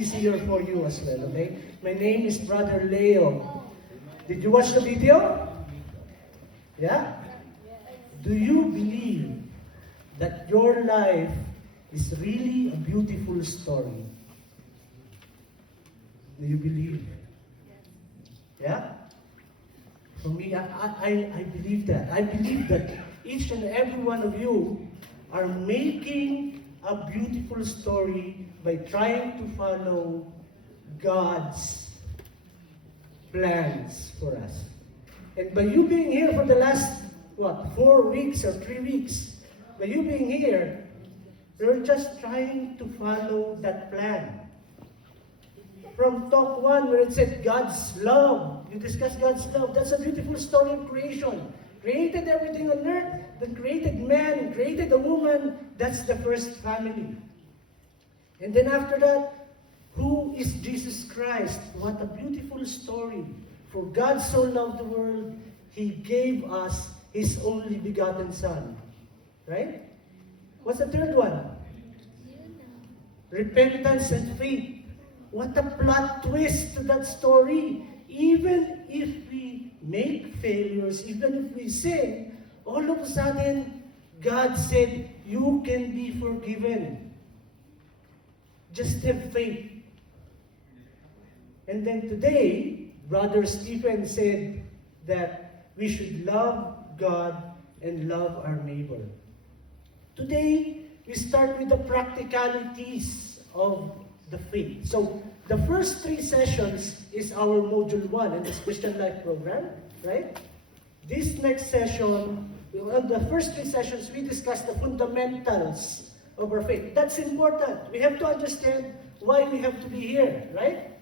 easier for you as well, okay? My name is Brother Leo. Did you watch the video? Yeah? Do you believe that your life is really a beautiful story? Do you believe? Yeah? For me, I believe that. I believe that each and every one of you are making a beautiful story by trying to follow God's plans for us. And by you being here for the last, 4 weeks or 3 weeks, by you being here, you're just trying to follow that plan. From talk 1, where it said God's love, you discussed God's love. That's a beautiful story of creation. Created everything on earth, then created man, created a woman. That's the first family. And then after that, who is Jesus Christ? What a beautiful story. For God so loved the world, He gave us His only begotten Son. Right? What's the third one? Repentance and faith. What a plot twist to that story. Even if we make failures, even if we sin, all of a sudden, God said, you can be forgiven. Just have faith. And then today, Brother Stephen said that we should love God and love our neighbor. Today, we start with the practicalities of the faith. So, the first 3 sessions is our Module 1 in this Christian Life program, right? This next session, the first 3 sessions, we discussed the fundamentals of our faith. That's important. We have to understand why we have to be here, right?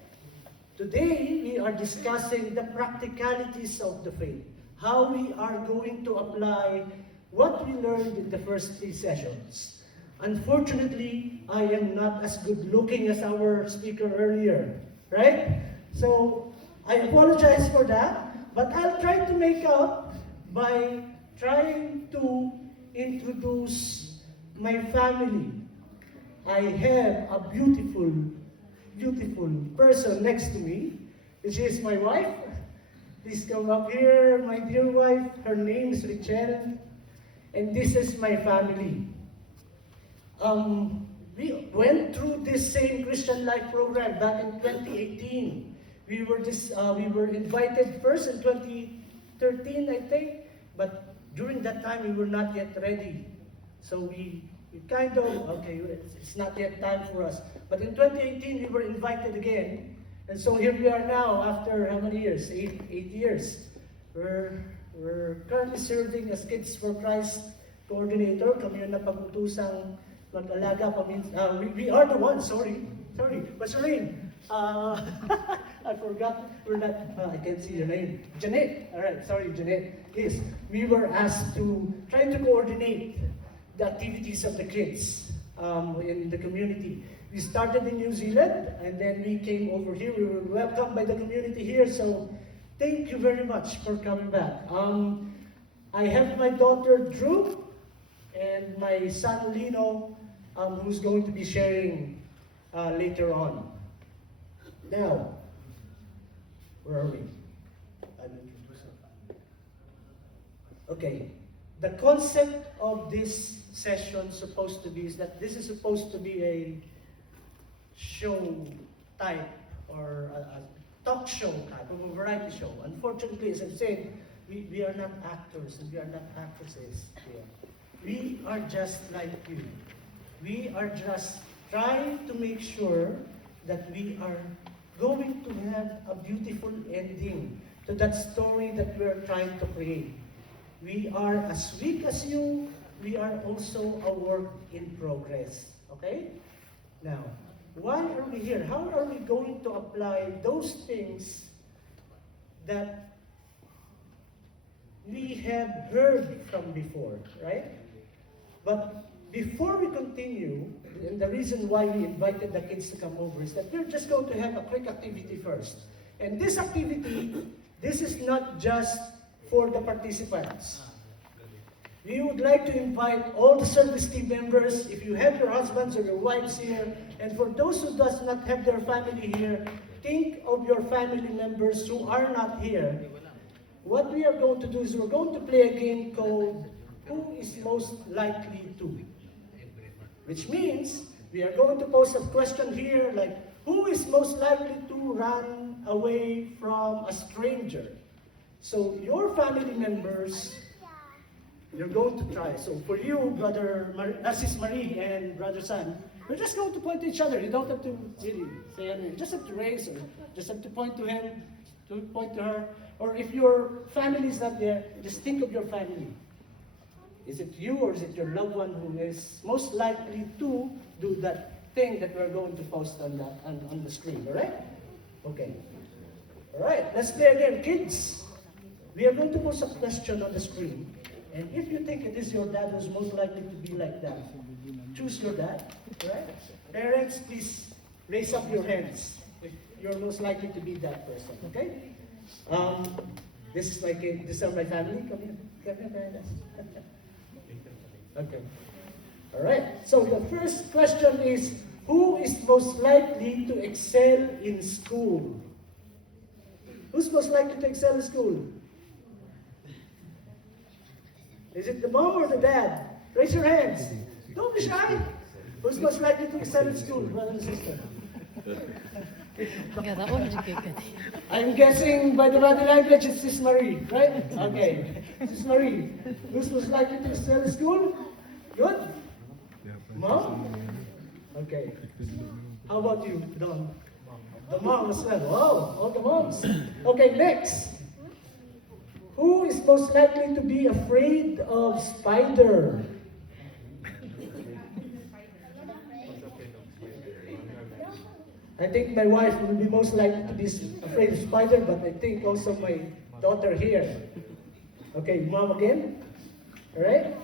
Today, we are discussing the practicalities of the faith. How we are going to apply what we learned in the first 3 sessions. Unfortunately, I am not as good looking as our speaker earlier, right? So, I apologize for that, but I'll try to make up by trying to introduce my family. I have a beautiful, beautiful person next to me, which is my wife. Please come up here, my dear wife. Her name is Richelle, and this is my family. We went through this same Christian Life program back in 2018. We were invited first in 2013, I think, but during that time we were not yet ready. So we kind of, okay, it's not yet time for us. But in 2018 we were invited again, and so here we are now after how many years? 8 years. We're currently serving as Kids for Christ coordinator. Kami yung napagutusang mag-alaga we are the ones, sorry. What's your name? I forgot. We're not, I can't see your name. Janet. All right, sorry, Janet. Yes, we were asked to try to coordinate the activities of the kids in the community. We started in New Zealand, and then we came over here. We were welcomed by the community here, so thank you very much for coming back. I have my daughter, Drew, and my son, Lino, who's going to be sharing later on. Now, where are we? Okay, the concept of this session supposed to be is that this is supposed to be a show type or a talk show type of a variety show. Unfortunately, as I've said, we are not actors and we are not actresses here. We are just like you. We are just trying to make sure that we are going to have a beautiful ending to that story that we are trying to create. We are as weak as you. We are also a work in progress. Okay? Now, why are we here? How are we going to apply those things that we have heard from before, right? But before we continue, and the reason why we invited the kids to come over is that we're just going to have a quick activity first. And this activity, this is not just for the participants. we would like to invite all the service team members, if you have your husbands or your wives here, and for those who does not have their family here, think of your family members who are not here. What we are going to do is we're going to play a game called Who is Most Likely To? Which means we are going to pose a question here like, who is most likely to run away from a stranger? So your family members, you're going to try. So for you, Sis Marie and Brother San, we're just going to point to each other. You don't have to really say anything. You just have to raise or just have to point to him, to point to her. Or if your family is not there, just think of your family. Is it you or is it your loved one who is most likely to do that thing that we're going to post on the screen, all right? Okay. All right, let's play again. Kids, we are going to post a question on the screen. And if you think it is your dad who's most likely to be like that, choose your dad, all right? Parents, please raise up your hands if you're most likely to be that person, okay? This is my kid. These are my family. Come here. Come here, parents. Okay. All right. So the first question is, who is most likely to excel in school? Who's most likely to excel in school? Is it the mom or the dad? Raise your hands. Don't be shy. Who's most likely to excel in school, brother and sister? I'm guessing by the body language it's Sis Marie, right? Okay. Sis Marie, who's most likely to excel in school? Good? Mom? Okay. How about you, Don? The mom as well. Wow, all the moms. Okay, next. Who is most likely to be afraid of spider? I think my wife will be most likely to be afraid of spider, but I think also my daughter here. Okay, mom again? Alright?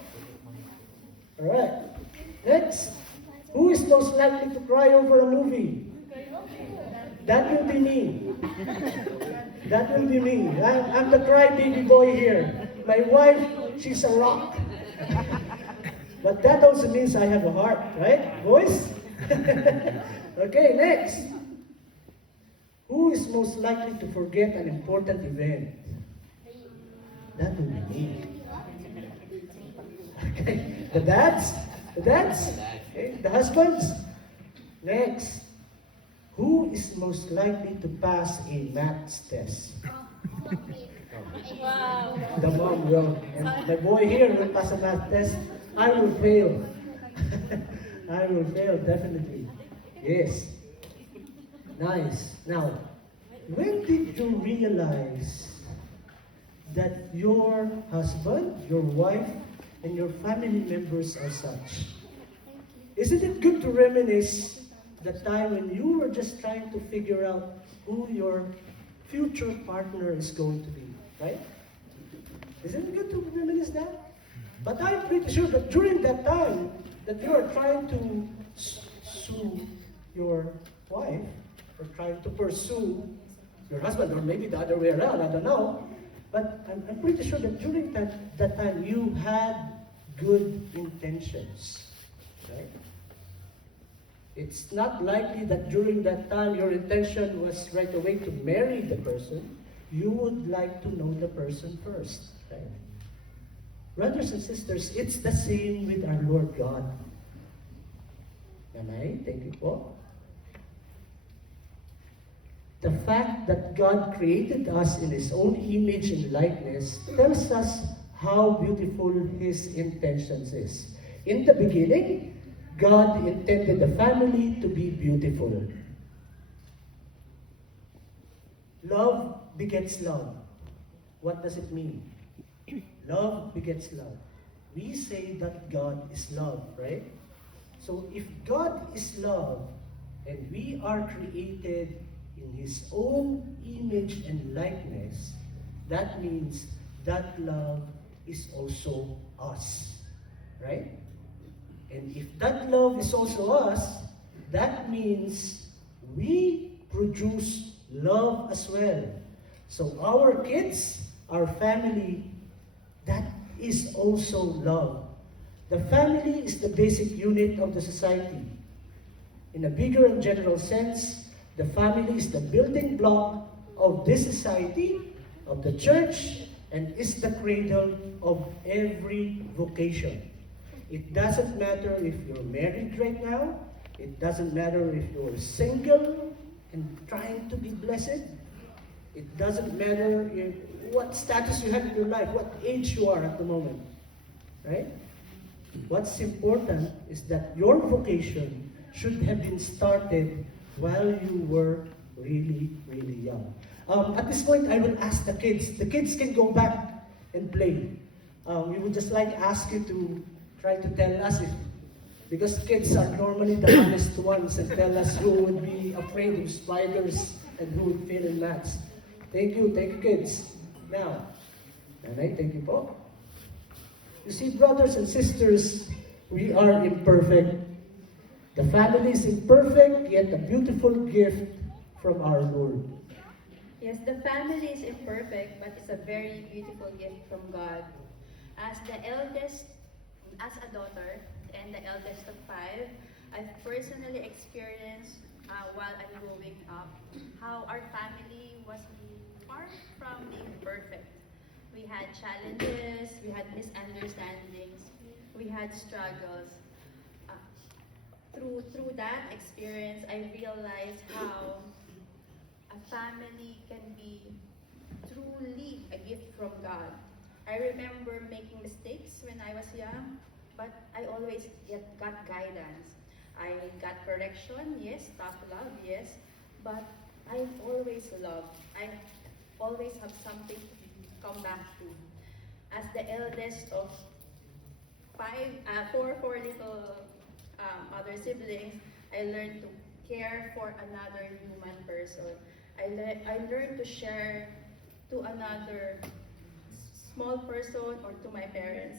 Alright. Next. Who is most likely to cry over a movie? That will be me. That will be me. I'm the crybaby boy here. My wife, she's a rock. But that also means I have a heart, right, boys? Okay, next. Who is most likely to forget an important event? That will be me. Okay, the dads? The dads? Okay, the husbands? Next. Who is most likely to pass a maths test? Wow. The mom will. And the boy here will pass a math test. I will fail. I will fail, definitely. Yes. Nice. Now, when did you realize that your husband, your wife, and your family members are such? Isn't it good to reminisce the time when you were just trying to figure out who your future partner is going to be, right? Isn't it good to reminisce that? But I'm pretty sure that during that time that you are trying to sue your wife, or trying to pursue your husband, or maybe the other way around, I don't know. But I'm pretty sure that during that time you had good intentions, right? It's not likely that during that time your intention was right away to marry the person. You would like to know the person first, right? Brothers and sisters, it's the same with our Lord God. Nanay, thank you po. The fact that God created us in His own image and likeness tells us how beautiful His intentions is. In the beginning, God intended the family to be beautiful. Love begets love. What does it mean? Love begets love. We say that God is love, right? So if God is love, and we are created in His own image and likeness, that means that love is also us, right? And if that love is also us, that means we produce love as well. So our kids, our family, is also love. The family is the basic unit of the society. In a bigger and general sense, the family is the building block of this society, of the church, and is the cradle of every vocation. It doesn't matter if you're married right now. It doesn't matter if you're single and trying to be blessed. It doesn't matter what status you have in your life, what age you are at the moment. Right? What's important is that your vocation should have been started while you were really, really young. At this point, I will ask the kids. The kids can go back and play. We would just like ask you to try to tell us if, because kids are normally the honest ones, and tell us who would be afraid of spiders and who would fail in maths. Thank you, kids. Now, Nanay, thank you po. You see, brothers and sisters, we are imperfect. The family is imperfect, yet a beautiful gift from our Lord. Yes, the family is imperfect, but it's a very beautiful gift from God. As the eldest, as a daughter, and the eldest of 5, I've personally experienced while I'm growing up how our family was far from being perfect. We had challenges, we had misunderstandings, we had struggles. Through that experience, I realized how a family can be truly a gift from God. I remember making mistakes when I was young, but I always got guidance. I got correction, yes, tough love, yes, but I always loved. I always have something to come back to. As the eldest of four little other siblings, I learned to care for another human person. I learned to share to another small person or to my parents.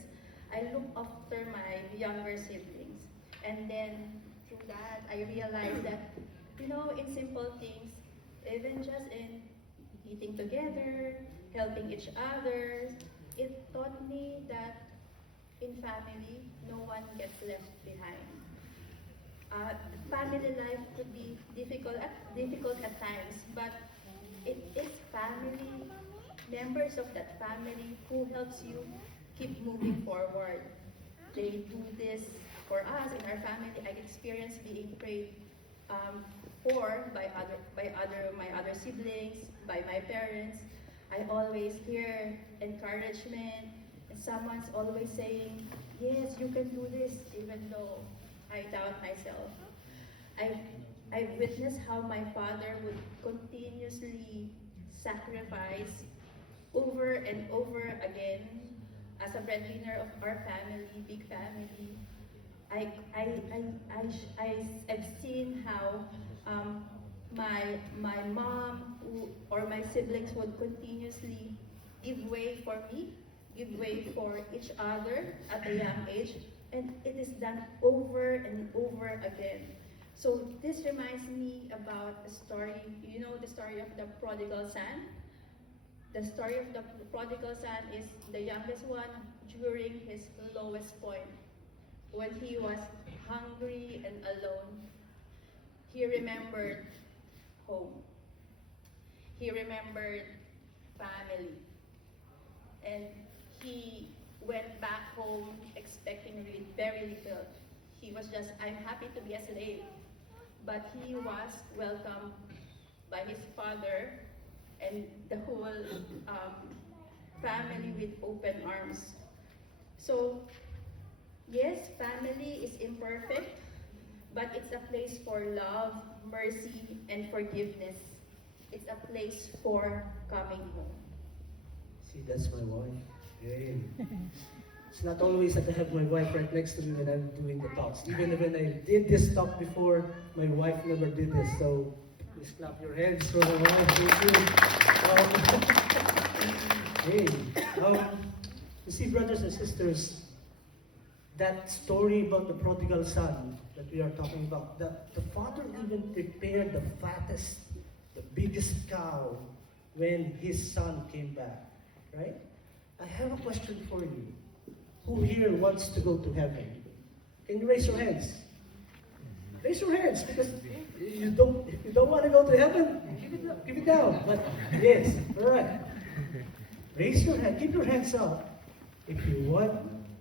I look after my younger siblings. And then through that, I realized that, in simple things, even just in eating together, helping each other, it taught me that in family, no one gets left behind. Family life could be difficult at times, but it is family, members of that family who helps you keep moving forward. They do this for us in our family. I experienced being prayed for by my other siblings, by my parents. I always hear encouragement, and someone's always saying, "Yes, you can do this," even though I doubt myself. I witnessed how my father would continuously sacrifice over and over again as a breadwinner of our family, big family. I've seen how my mom or my siblings would continuously give way for me, give way for each other at a young age, and it is done over and over again. So this reminds me about a story, the story of the prodigal son. The story of the prodigal son is the youngest one during his lowest point. When he was hungry and alone, he remembered home. He remembered family. And he went back home expecting very little. He was just, "I'm happy to be a slave." But he was welcomed by his father and the whole family with open arms. So, yes, family is imperfect, but it's a place for love, mercy, and forgiveness. It's a place for coming home. See, that's my wife. Hey. It's not always that I have my wife right next to me when I'm doing the talks. Even when I did this talk before, my wife never did this. So please clap your hands for my wife. Thank you. You see, brothers and sisters, that story about the prodigal son that we are talking about, the father even prepared the fattest, the biggest cow when his son came back, right? I have a question for you. who here wants to go to heaven? Can you raise your hands? Raise your hands, because if you don't want to go to heaven, give it down. But yes, all right. Raise your hand, keep your hands up if you want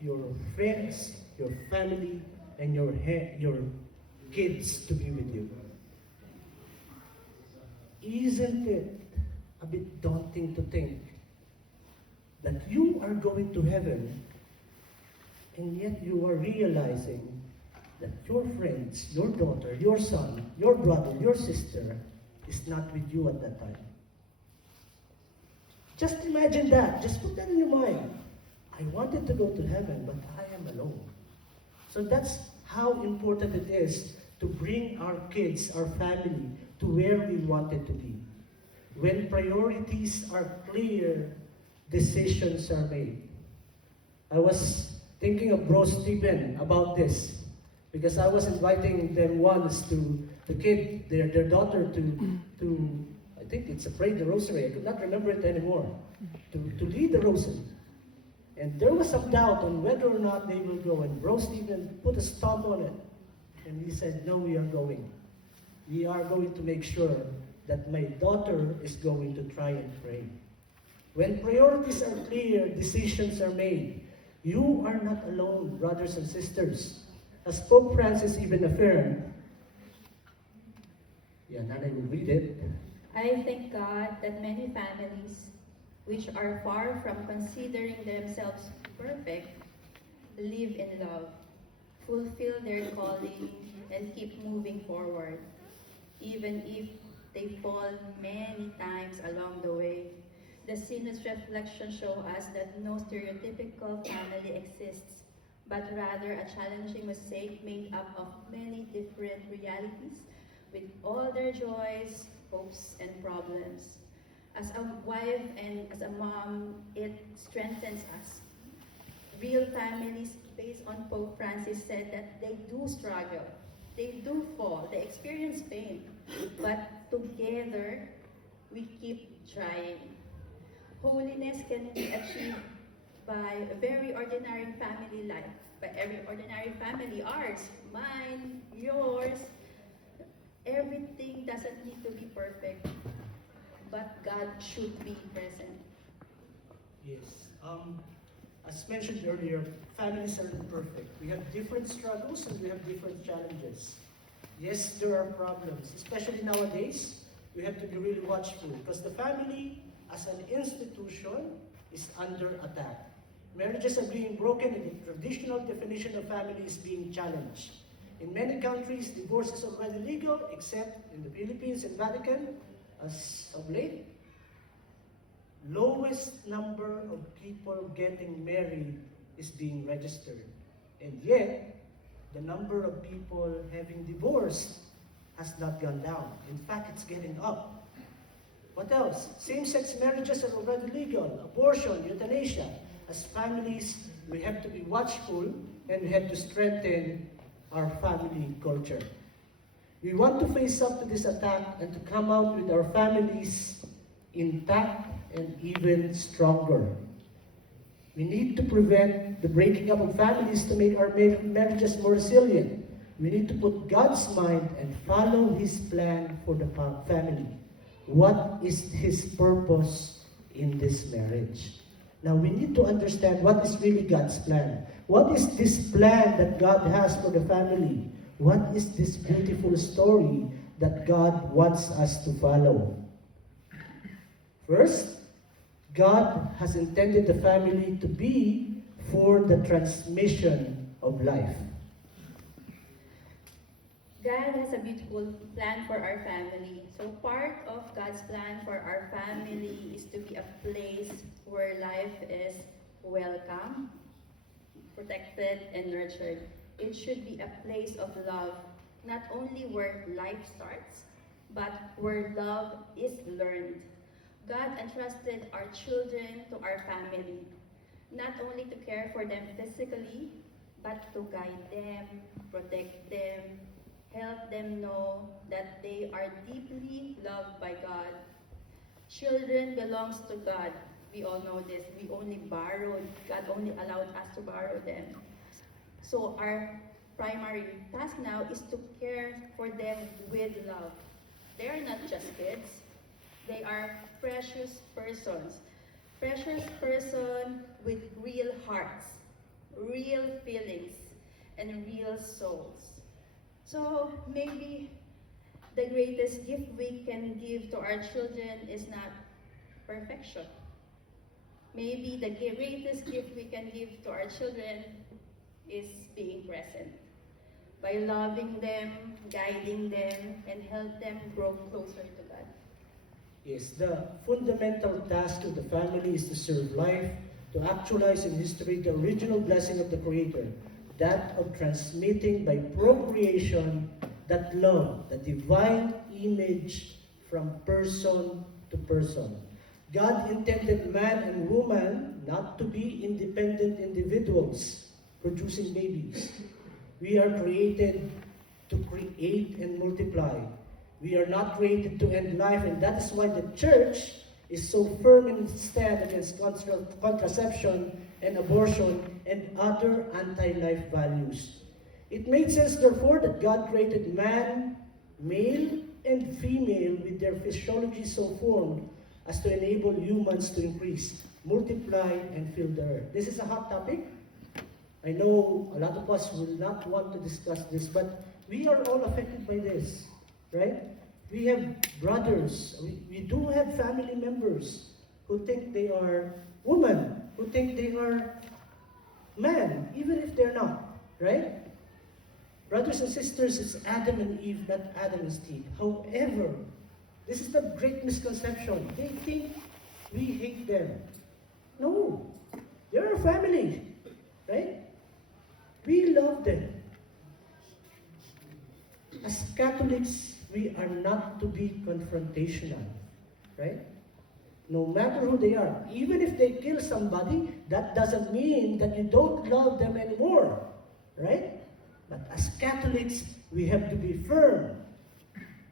your friends, your family, and your kids to be with you. Isn't it a bit daunting to think that you are going to heaven, and yet you are realizing that your friends, your daughter, your son, your brother, your sister is not with you at that time? Just imagine that. Just put that in your mind. I wanted to go to heaven, but I am alone. So that's how important it is to bring our kids, our family, to where we wanted to be. When priorities are clear, decisions are made. I was thinking of Bro Stephen about this, because I was inviting them once to their daughter to I think it's a pray the rosary. I could not remember it anymore. To lead the rosary. And there was some doubt on whether or not they will go. And Bro Stephen put a stamp on it. And he said, no, we are going. We are going to make sure that my daughter is going to try and pray. When priorities are clear, decisions are made. You are not alone, brothers and sisters. As Pope Francis even affirmed, Nanay will read it. I thank God that many families, which are far from considering themselves perfect, live in love, fulfill their calling, and keep moving forward, even if they fall many times along the way. The Synod's reflection show us that no stereotypical family exists, but rather a challenging mosaic made up of many different realities, with all their joys, hopes, and problems. As a wife and as a mom, it strengthens us. Real families, based on Pope Francis, said that they do struggle, they do fall, they experience pain, but together we keep trying. Holiness can be achieved by a very ordinary family life, by every ordinary family, ours, mine, yours. Everything doesn't need to be perfect, but God should be present. Yes. As mentioned earlier, families are imperfect. We have different struggles and we have different challenges. Yes, there are problems, especially nowadays. We have to be really watchful because the family, as an institution, is under attack. Marriages are being broken and the traditional definition of family is being challenged. In many countries, divorce is already legal, except in the Philippines and Vatican, as of late. Lowest number of people getting married is being registered. And yet, the number of people having divorce has not gone down. In fact, it's getting up. What else? Same-sex marriages are already legal. Abortion, euthanasia. As families, we have to be watchful and we have to strengthen our family culture. We want to face up to this attack and to come out with our families intact and even stronger. We need to prevent the breaking up of families to make our marriages more resilient. We need to put God's mind and follow His plan for the family. What is His purpose in this marriage? Now we need to understand what is really God's plan. What is this plan that God has for the family? What is this beautiful story that God wants us to follow? First, God has intended the family to be for the transmission of life. God has a beautiful plan for our family. So part of God's plan for our family is to be a place where life is welcome, protected, and nurtured. It should be a place of love, not only where life starts, but where love is learned. God entrusted our children to our family, not only to care for them physically, but to guide them, protect them, help them know that they are deeply loved by God. Children belongs to God, We all know this. We only borrowed. God only allowed us to borrow them. So our primary task now is to care for them with love. They are not just kids. They are precious persons. Precious person with real hearts, real feelings, and real souls. So maybe the greatest gift we can give to our children is not perfection. Maybe the greatest gift we can give to our children is being present. By loving them, guiding them, and help them grow closer to God. Yes, the fundamental task of the family is to serve life, to actualize in history the original blessing of the Creator, that of transmitting by procreation that love, the divine image from person to person. God intended man and woman not to be independent individuals producing babies. We are created to create and multiply. We are not created to end life, and that is why the church is so firm in its stand against contraception and abortion and other anti-life values. It made sense, therefore, that God created man, male and female, with their physiology so formed as to enable humans to increase, multiply, and fill the earth. This is a hot topic. I know a lot of us will not want to discuss this, but we are all affected by this, right? We have brothers, we do have family members who think they are women, who think they are men, even if they're not, right? Brothers and sisters, it's Adam and Eve, not Adam and Steve. However, this is the great misconception. They think we hate them. No, they're a family, right? We love them. As Catholics, we are not to be confrontational, right? No matter who they are. Even if they kill somebody, that doesn't mean that you don't love them anymore, right? But as Catholics, we have to be firm.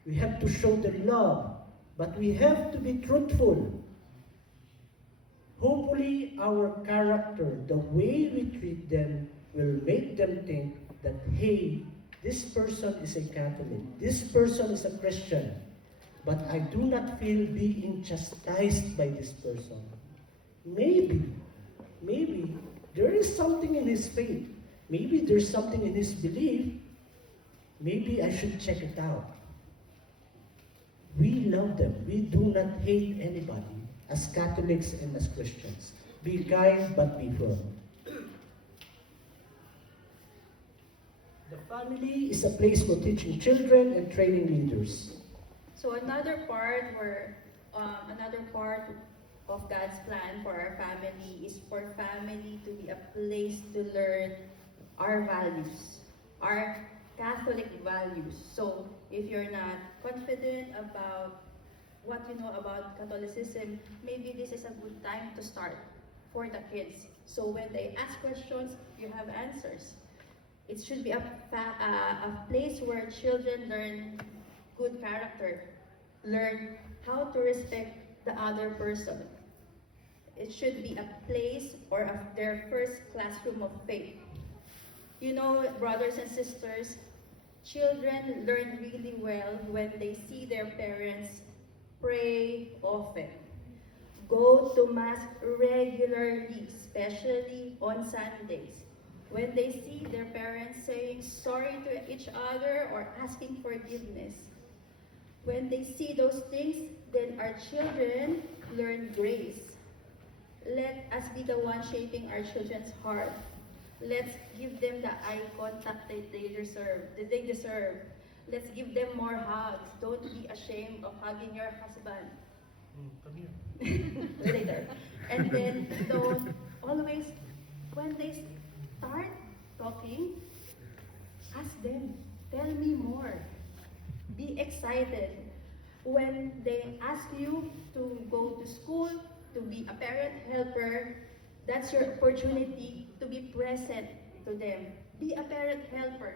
We have to show them love. But we have to be truthful. Hopefully, our character, the way we treat them, will make them think that, hey, this person is a Catholic. This person is a Christian. But I do not feel being chastised by this person. Maybe there is something in his faith. Maybe there's something in his belief. Maybe I should check it out. We love them. We do not hate anybody as Catholics and as Christians. Be kind but be firm. The family is a place for teaching children and training leaders. So another part of God's plan for our family is for family to be a place to learn our values, our Catholic values. So if you're not confident about what you know about Catholicism, maybe this is a good time to start for the kids. So when they ask questions, you have answers. It should be a place where children learn good character, learn how to respect the other person. It should be a place or their first classroom of faith. You know, brothers and sisters, children learn really well when they see their parents pray often, go to Mass regularly, especially on Sundays. When they see their parents saying sorry to each other or asking forgiveness. When they see those things, then our children learn grace. Let us be the one shaping our children's heart. Let's give them the eye contact that they deserve. Let's give them more hugs. Don't be ashamed of hugging your husband. Come here. Later. And then don't always, when they start talking, ask them, tell me more. Be excited. When they ask you to go to school, to be a parent helper, that's your opportunity to be present to them. Be a parent helper.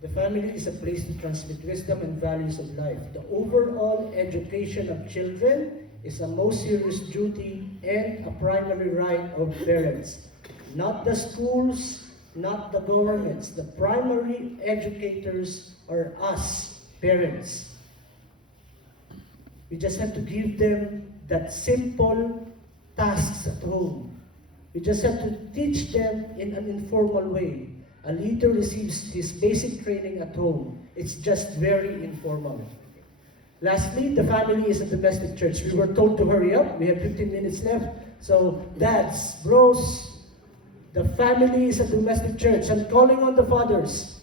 The family is a place to transmit wisdom and values of life. The overall education of children is a most serious duty and a primary right of parents. Not the schools, not the governments. The primary educators are us, parents. We just have to give them that simple tasks at home. We just have to teach them in an informal way. A leader receives his basic training at home. It's just very informal. Lastly, the family is a domestic church. We were told to hurry up. We have 15 minutes left. So, dads, bros, the family is a domestic church. I'm calling on the fathers.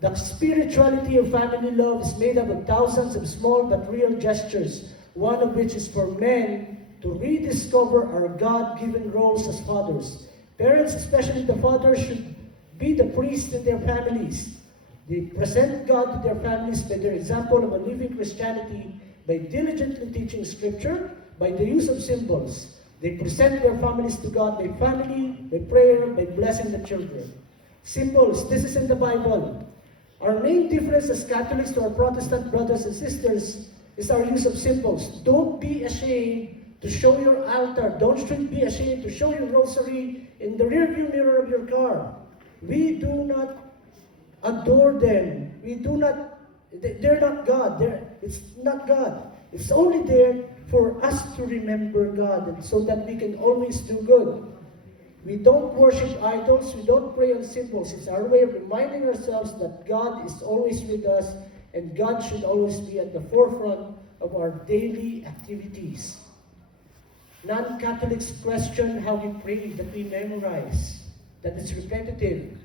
The spirituality of family love is made up of thousands of small but real gestures, one of which is for men to rediscover our God-given roles as fathers. Parents, especially the fathers, should be the priests in their families. They present God to their families by their example of a living Christianity, by diligently teaching Scripture, by the use of symbols. They present their families to God by family, by prayer, by blessing the children. Symbols, this is in the Bible. Our main difference as Catholics to our Protestant brothers and sisters is our use of symbols. Don't be ashamed to show your altar. Don't be ashamed to show your rosary in the rearview mirror of your car. We do not adore them. They're not God. It's not God. It's only there for us to remember God and so that we can always do good. We don't worship idols. We don't pray on symbols. It's our way of reminding ourselves that God is always with us and God should always be at the forefront of our daily activities. Non-Catholics question how we pray, that we memorize, that it's repetitive.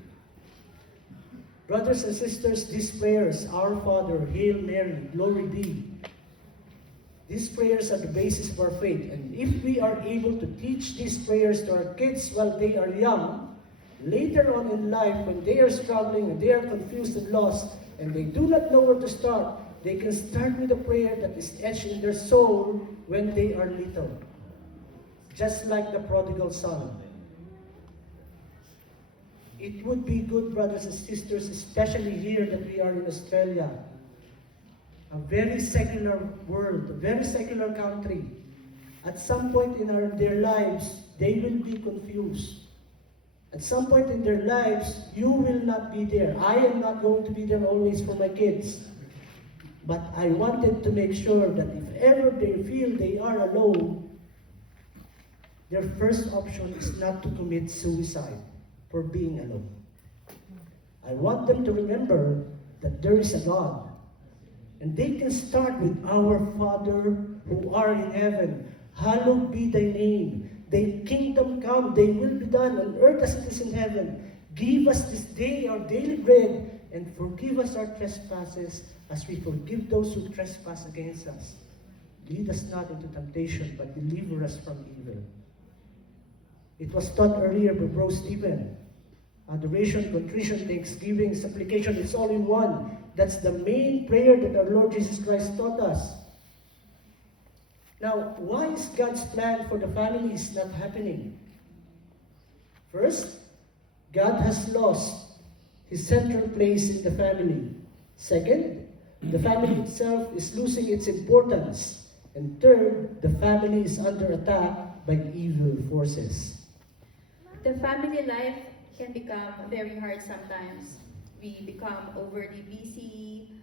Brothers and sisters, these prayers, Our Father, Hail Mary, Glory be, these prayers are the basis of our faith. And if we are able to teach these prayers to our kids while they are young, later on in life, when they are struggling and they are confused and lost, and they do not know where to start, they can start with a prayer that is etched in their soul when they are little. Just like the prodigal son. It would be good, brothers and sisters, especially here that we are in Australia, a very secular world, a very secular country. At some point in their lives, they will be confused. At some point in their lives, you will not be there. I am not going to be there always for my kids. But I wanted to make sure that if ever they feel they are alone, their first option is not to commit suicide for being alone. I want them to remember that there is a God. And they can start with Our Father who art in heaven. Hallowed be thy name. Thy kingdom come. Thy will be done on earth as it is in heaven. Give us this day our daily bread and forgive us our trespasses as we forgive those who trespass against us. Lead us not into temptation, but deliver us from evil. It was taught earlier by Bro Stephen. Adoration, contrition, thanksgiving, supplication, it's all in one. That's the main prayer that our Lord Jesus Christ taught us. Now, why is God's plan for the families not happening? First, God has lost His central place in the family. Second, the family itself is losing its importance. And third, the family is under attack by evil forces. The family life can become very hard sometimes. We become overly busy,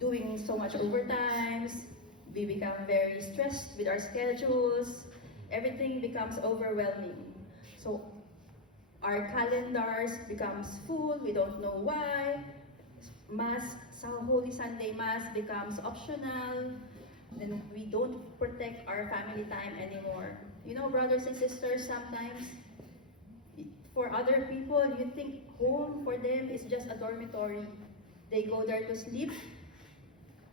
doing so much overtimes. We become very stressed with our schedules. Everything becomes overwhelming. So our calendars becomes full. We don't know why. Mass, Holy Sunday Mass becomes optional. Then we don't protect our family time anymore. You know, brothers and sisters, sometimes for other people, you think home for them is just a dormitory. They go there to sleep,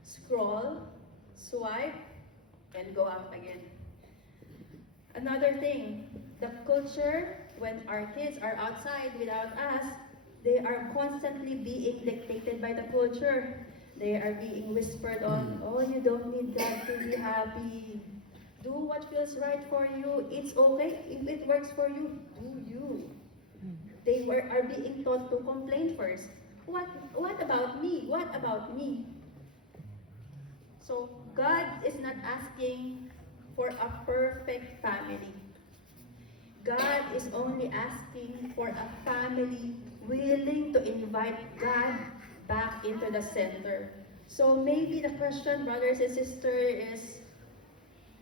scroll, swipe, and go out again. Another thing, the culture, when our kids are outside without us, they are constantly being dictated by the culture. They are being whispered on, oh, you don't need God to be happy. Do what feels right for you. It's okay. If it works for you, do you. They are being taught to complain first. what about me? What about me? So God is not asking for a perfect family. God is only asking for a family willing to invite God back into the center. So maybe the question, brothers and sisters, is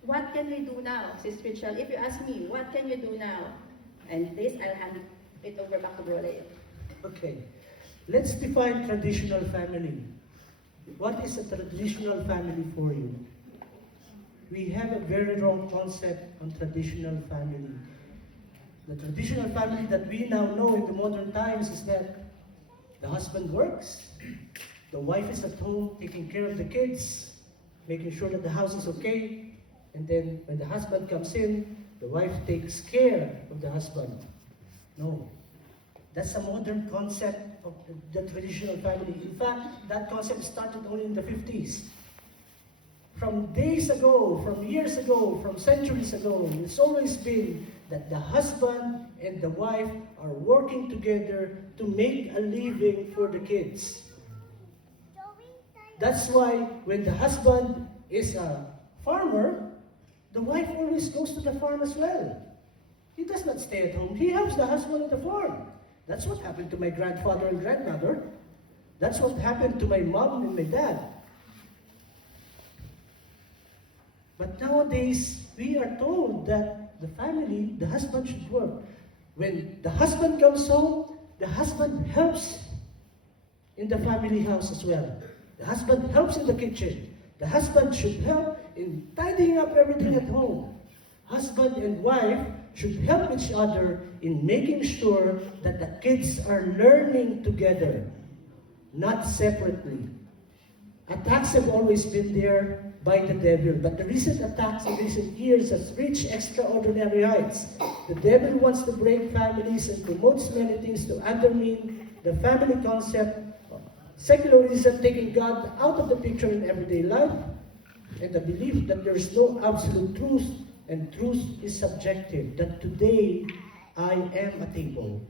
what can we do now, Sister Rachel? If you ask me, what can you do now? And this, I'll hand it over back to Brother. Okay, let's define traditional family. What is a traditional family for you? We have a very wrong concept on traditional family. The traditional family that we now know in the modern times is that the husband works, the wife is at home taking care of the kids, making sure that the house is okay, and then when the husband comes in, the wife takes care of the husband. No. That's a modern concept of the traditional family. In fact, that concept started only in the 50s. From days ago, from years ago, from centuries ago, it's always been that the husband and the wife are working together to make a living for the kids. That's why when the husband is a farmer, the wife always goes to the farm as well. He does not stay at home. He helps the husband at the farm. That's what happened to my grandfather and grandmother. That's what happened to my mom and my dad. But nowadays, we are told that the family, the husband should work. When the husband comes home, the husband helps in the family house as well. The husband helps in the kitchen. The husband should help in tidying up everything at home. Husband and wife should help each other in making sure that the kids are learning together, not separately. Attacks have always been there by the devil, but the recent attacks in recent years has reached extraordinary heights. The devil wants to break families and promotes many things to undermine the family concept, secularism, taking God out of the picture in everyday life, and the belief that there is no absolute truth, and truth is subjective, that today I am a table.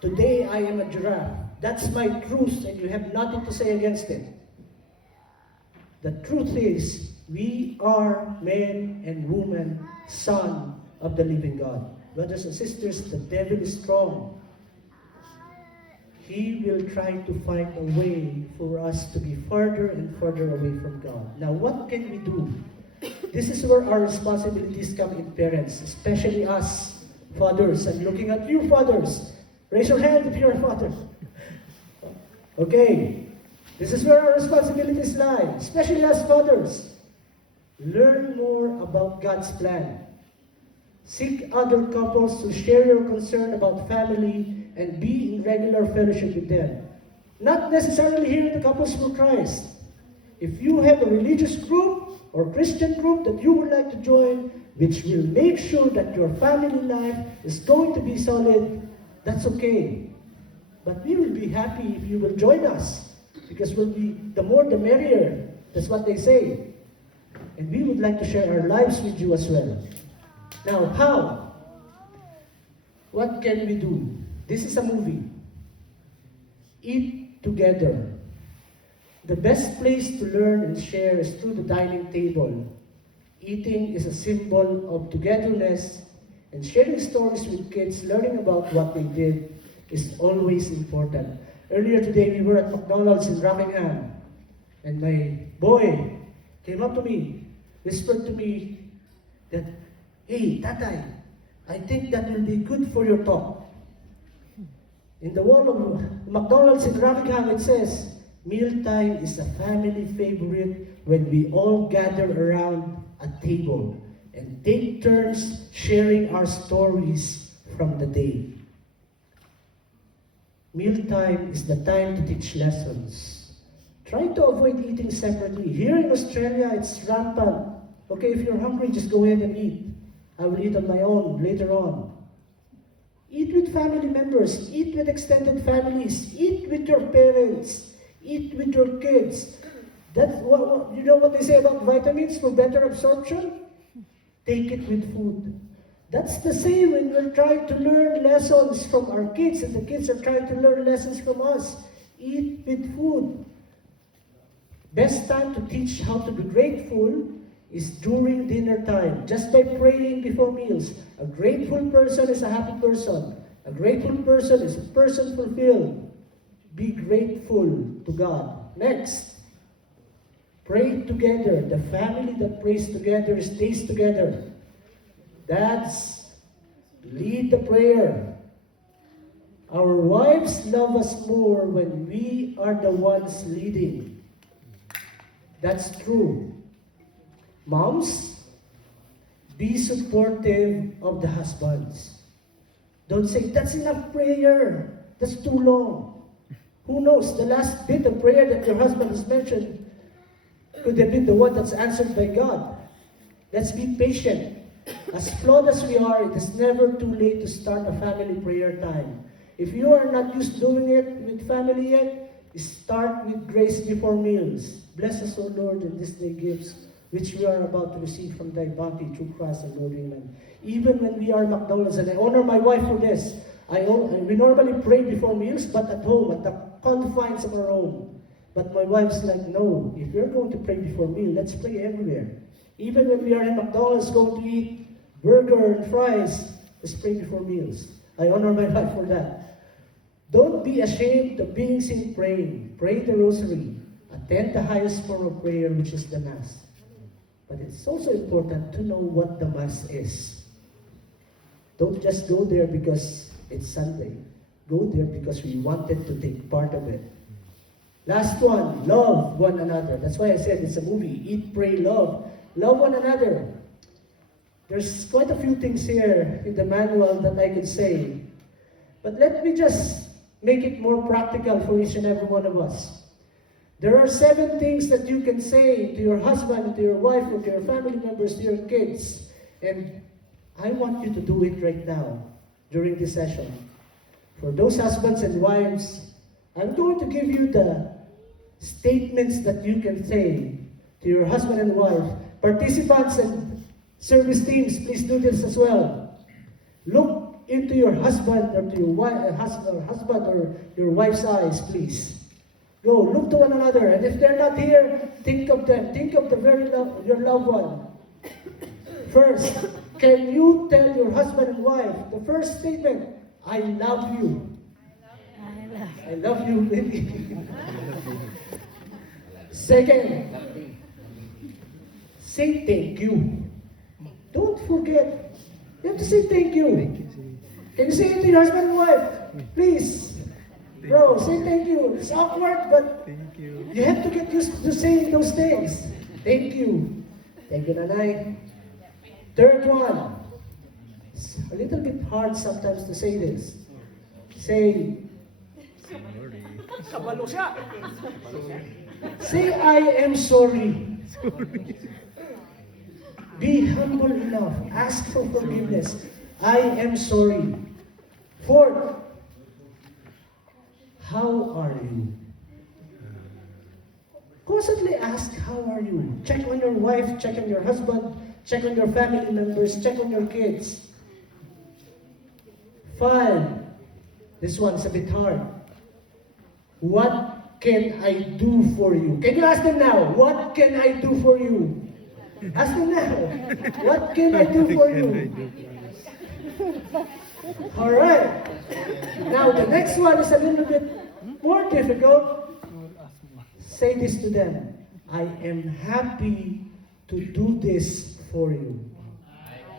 Today I am a giraffe. That's my truth, and you have nothing to say against it. The truth is, we are men and women, son of the living God. Brothers and sisters, the devil is strong. He will try to find a way for us to be further and further away from God. Now, what can we do? This is where our responsibilities come in, parents, especially us, fathers. I'm looking at you, fathers. Raise your hand if you're a father. Okay. This is where our responsibilities lie, especially as fathers. Learn more about God's plan. Seek other couples to share your concern about family and be in regular fellowship with them. Not necessarily here in the Couples for Christ. If you have a religious group or Christian group that you would like to join, which will make sure that your family life is going to be solid, that's okay. But we will be happy if you will join us. Because we'll be, the more the merrier. That's what they say. And we would like to share our lives with you as well. Now, how? What can we do? This is a movie. Eat together. The best place to learn and share is through the dining table. Eating is a symbol of togetherness, and sharing stories with kids, learning about what they did, is always important. Earlier today, we were at McDonald's in Rockingham, and my boy came up to me, whispered to me that, "Hey, Tatay, I think that will be good for your talk." In the wall of McDonald's in Rockingham, it says, "Mealtime is a family favorite when we all gather around a table and take turns sharing our stories from the day." Mealtime is the time to teach lessons. Try to avoid eating separately. Here in Australia, it's rampant. Okay, if you're hungry, just go ahead and eat. I will eat on my own later on. Eat with family members. Eat with extended families. Eat with your parents. Eat with your kids. That's what, you know what they say about vitamins for better absorption? Take it with food. That's the same when we're trying to learn lessons from our kids, and the kids are trying to learn lessons from us. eat with food. Best time to teach how to be grateful is during dinner time, just by praying before meals. A grateful person is a happy person. A grateful person is a person fulfilled. Be grateful to God. Next, pray together. The family that prays together stays together. Dads, lead the prayer. Our wives love us more when we are the ones leading. That's true. Moms, be supportive of the husbands. Don't say, that's enough prayer. That's too long. Who knows, the last bit of prayer that your husband has mentioned could have been the one that's answered by God. Let's be patient. As flawed as we are, it is never too late to start a family prayer time. If you are not used to doing it with family yet, start with grace before meals. Bless us, O Lord, in this day gifts, which we are about to receive from thy bounty through Christ and Lord. Amen. Even when we are at McDonald's, and I honor my wife for this, we normally pray before meals, but at home, at the confines of our home. But my wife's like, no, if you're going to pray before meal, let's pray everywhere. Even when we are in McDonald's going to eat burger and fries, let's pray before meals. I honor my wife for that. Don't be ashamed of being seen praying. Pray the rosary. Attend the highest form of prayer, which is the Mass. But it's also important to know what the Mass is. Don't just go there because it's Sunday. Go there because we wanted to take part of it. Last one, love one another. That's why I said it's a movie. Eat, pray, love. Love one another. There's quite a few things here in the manual that I could say. But let me just make it more practical for each and every one of us. There are 7 things that you can say to your husband, to your wife, or to your family members, to your kids. And I want you to do it right now during this session. For those husbands and wives, I'm going to give you the statements that you can say to your husband and wife. Participants and service teams, please do this as well. Look into your husband or to your husband or your wife's eyes, please. Go, look to one another, and if they're not here, think of them. Think of your loved one. First, can you tell your husband and wife the first statement? I love you. I love you, baby. Second, say thank you. Don't forget. You have to say thank you. Can you say it to your husband and wife? Please. Bro, say thank you. It's awkward, but you have to get used to saying those things. Thank you. Thank you, Nanay. Third one. It's a little bit hard sometimes to say this. Say, say I am sorry. Be humble enough. Ask for forgiveness. I am sorry. Fourth, how are you? Constantly ask, how are you? Check on your wife, check on your husband, check on your family members, check on your kids. 5, this one's a bit hard. What can I do for you? Can you ask them now? What can I do for you? Ask them now. What can I do for you? All right. Now the next one is a little bit more difficult. Say this to them. I am happy to do this for you.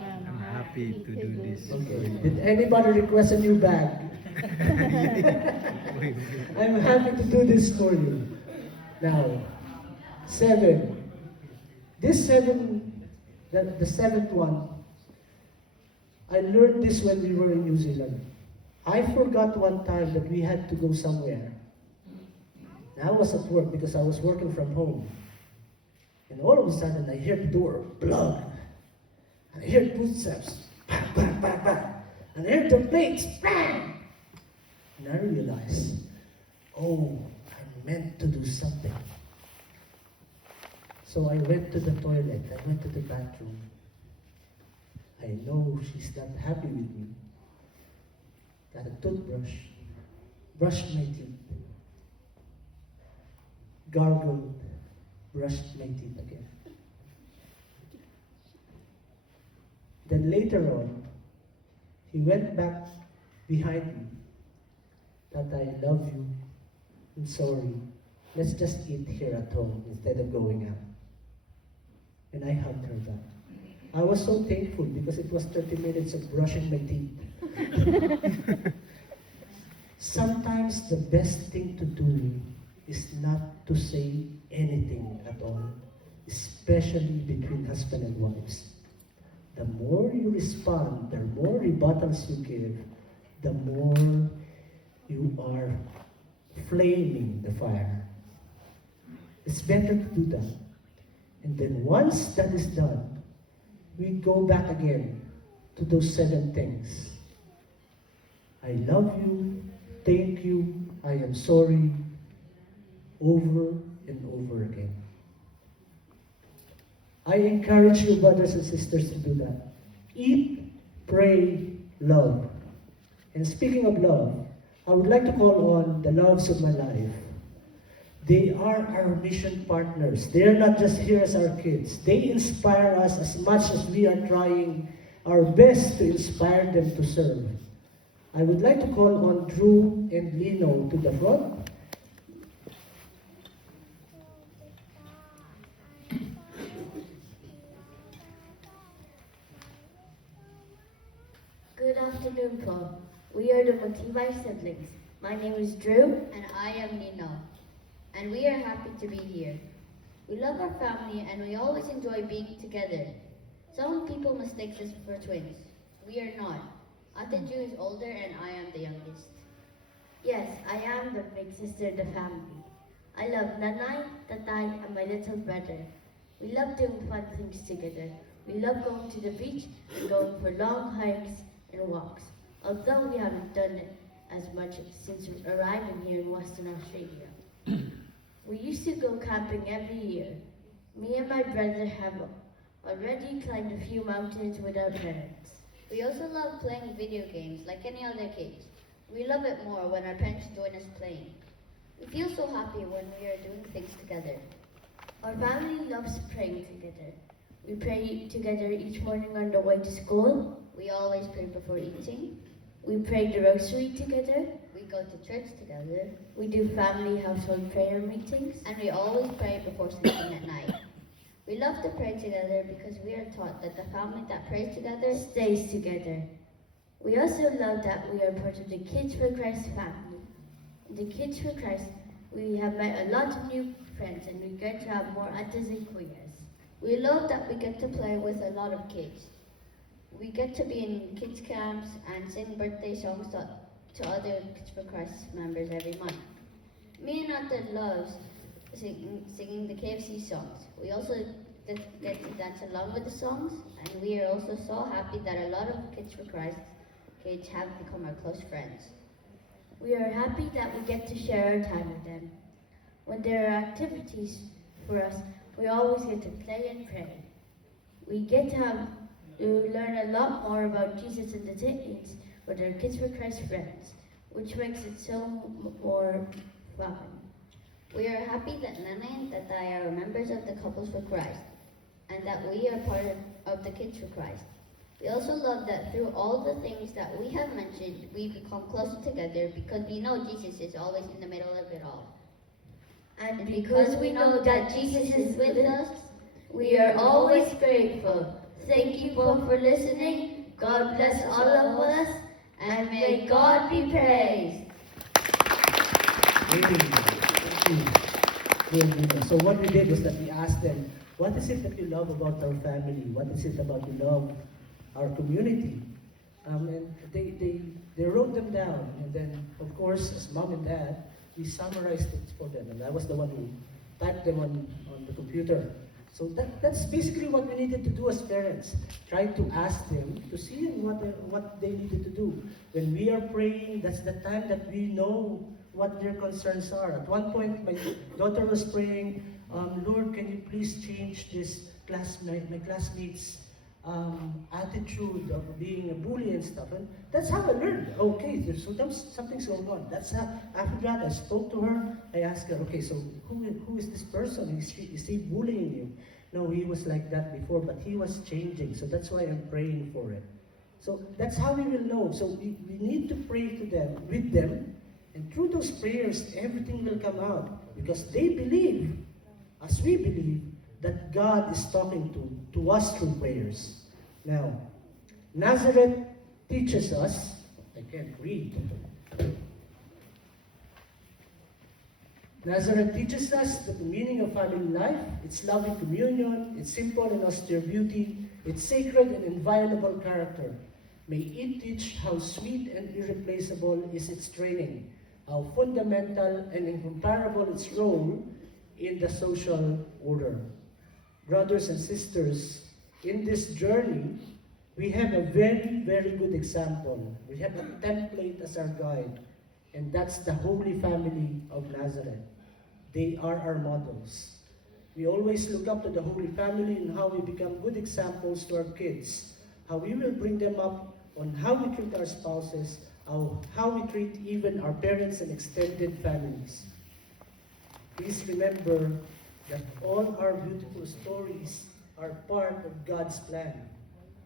I'm happy to do this. Okay. Did anybody request a new bag? I'm happy to do this for you. Now, 7. This 7, the 7th one, I learned this when we were in New Zealand. I forgot one time that we had to go somewhere. And I was at work because I was working from home. And all of a sudden, I hear the door, blood. And I hear footsteps, bang, bang, bang, bang. And I hear the plates, bang. And I realized, oh, I meant to do something. So I went to the toilet, I went to the bathroom. I know she's not happy with me. Got a toothbrush, brushed my teeth, gargled, brushed my teeth again. Then later on, he went back behind me. That I love you. I'm sorry. Let's just eat here at home instead of going out. And I hugged her back. I was so thankful because it was 30 minutes of brushing my teeth. Sometimes the best thing to do is not to say anything at all, especially between husband and wives. The more you respond, the more rebuttals you give, the more you are flaming the fire. It's better to do that. And then once that is done, we go back again to those 7 things. I love you, thank you, I am sorry, over and over again. I encourage you, brothers and sisters, to do that. Eat, pray, love. And speaking of love, I would like to call on the loves of my life. They are our mission partners. They are not just here as our kids. They inspire us as much as we are trying our best to inspire them to serve. I would like to call on Drew and Lino to the front. Good afternoon, Paul. We are the Motivi siblings. My name is Drew. And I am Nino. And we are happy to be here. We love our family and we always enjoy being together. Some people mistake us for twins. We are not. Ate Drew is older and I am the youngest. Yes, I am the big sister of the family. I love Nanay, Tatay, and my little brother. We love doing fun things together. We love going to the beach and going for long hikes and walks. Although we haven't done it as much since arriving here in Western Australia. We used to go camping every year. Me and my brother have already climbed a few mountains with our parents. We also love playing video games like any other kids. We love it more when our parents join us playing. We feel so happy when we are doing things together. Our family loves praying together. We pray together each morning on the way to school. We always pray before eating. We pray the rosary together. We go to church together. We do family household prayer meetings. And we always pray before sleeping at night. We love to pray together because we are taught that the family that prays together Stays together. We also love that we are part of the Kids for Christ family. In the Kids for Christ, we have met a lot of new friends and we get to have more aunties and queers. We love that we get to play with a lot of kids. We get to be in kids camps and sing birthday songs to other Kids for Christ members every month. Me and Ate loves singing the KFC songs. We also get to dance along with the songs, and we are also so happy that a lot of Kids for Christ kids have become our close friends. We are happy that we get to share our time with them. When there are activities for us, we always get to play and pray. We get to learn a lot more about Jesus and the teens with our Kids for Christ friends, which makes it so more fun. We are happy that Nana and Tatay are members of the Couples for Christ, and that we are part of the Kids for Christ. We also love that through all the things that we have mentioned, we become closer together because we know Jesus is always in the middle of it all. And because we know that Jesus is with us, we are always grateful. Thank you all for listening. God bless all of us, and may God be praised. So what we did was that we asked them, what is it that you love about our family? What is it about you love our community? And they wrote them down. And then, of course, as mom and dad, we summarized it for them. And I was the one who typed them on the computer. So that's basically what we needed to do as parents. Try to ask them to see what they needed to do. When we are praying, that's the time that we know what their concerns are. At one point, my daughter was praying, Lord, can you please change this my classmates' attitude of being a bully and stuff. And that's how I learned. Okay, something's going on. That's how, after that, I spoke to her. I asked her, okay, so who is this person? Is he bullying you? No, he was like that before, but he was changing. So that's why I'm praying for it. So that's how we will know. So we need to pray to them, with them, and through those prayers, everything will come out. Because they believe, as we believe, that God is talking to us through prayers. Now, Nazareth teaches us, I can't read. Nazareth teaches us that the meaning of family life, its loving communion, its simple and austere beauty, its sacred and inviolable character. May it teach how sweet and irreplaceable is its training, how fundamental and incomparable its role in the social order. Brothers and sisters, in this journey, we have a very, very good example. We have a template as our guide, and that's the Holy Family of Nazareth. They are our models. We always look up to the Holy Family and how we become good examples to our kids, how we will bring them up on how we treat our spouses, how we treat even our parents and extended families. Please remember that all our beautiful stories are part of God's plan.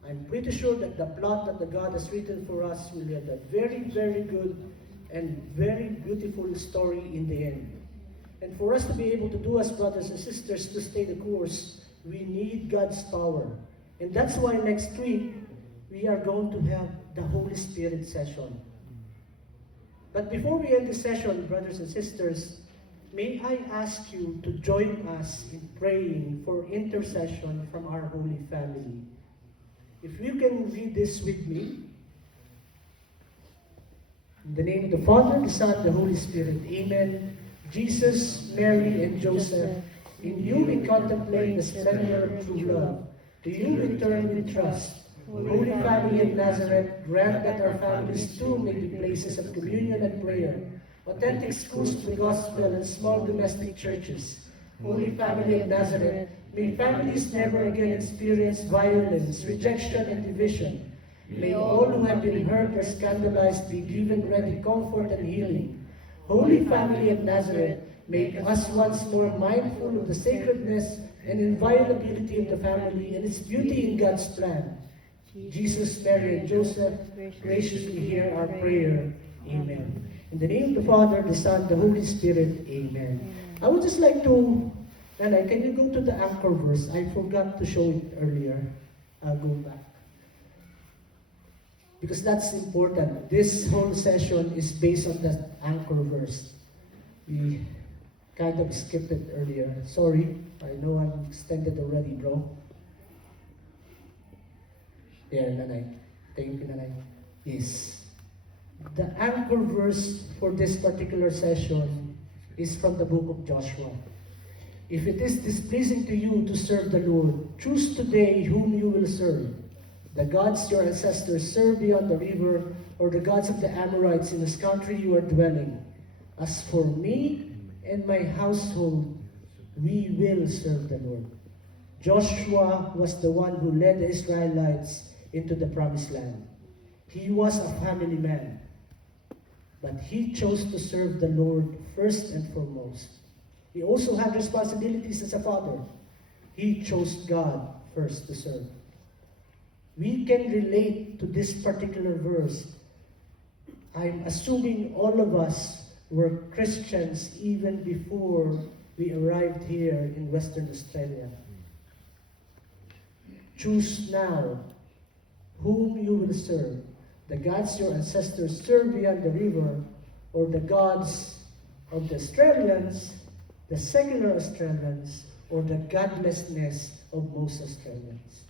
I'm pretty sure that the plot that the God has written for us will have a very, very good and very beautiful story in the end. And for us to be able to do as brothers and sisters to stay the course, we need God's power. And that's why next week, we are going to have the Holy Spirit session. But before we end the session, brothers and sisters, may I ask you to join us in praying for intercession from our Holy Family. If you can read this with me. In the name of the Father, the Son, the Holy Spirit. Amen. Jesus, Mary, and Joseph, in you we contemplate the splendor of true love. To you we turn with trust. Holy Family of Nazareth, grant that our families too may be places of communion and prayer, authentic schools for the gospel and small domestic churches. Holy Family of Nazareth, may families never again experience violence, rejection, and division. May all who have been hurt or scandalized be given ready comfort and healing. Holy Family of Nazareth, make us once more mindful of the sacredness and inviolability of the family and its beauty in God's plan. Jesus, Mary, and Joseph, graciously hear our prayer. Amen. In the name of the Father, the Son, the Holy Spirit. Amen. I would just like to, Nanay, can you go to the anchor verse? I forgot to show it earlier. I'll go back. Because that's important. This whole session is based on the anchor verse. We kind of skipped it earlier. Sorry, I know I'm extended already, bro. There, Nanay. Thank you, Nanay. Yes. The anchor verse for this particular session is from the book of Joshua. If it is displeasing to you to serve the Lord, choose today whom you will serve. The gods your ancestors served beyond the river, or the gods of the Amorites in whose country you are dwelling. As for me and my household, we will serve the Lord. Joshua was the one who led the Israelites into the promised land. He was a family man, but he chose to serve the Lord first and foremost. He also had responsibilities as a father. He chose God first to serve. We can relate to this particular verse. I'm assuming all of us were Christians even before we arrived here in Western Australia. Choose now whom you will serve. The gods your ancestors served beyond the river, or the gods of the Australians, the secular Australians, or the godlessness of most Australians.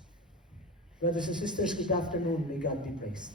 Brothers and sisters, good afternoon. May God be praised.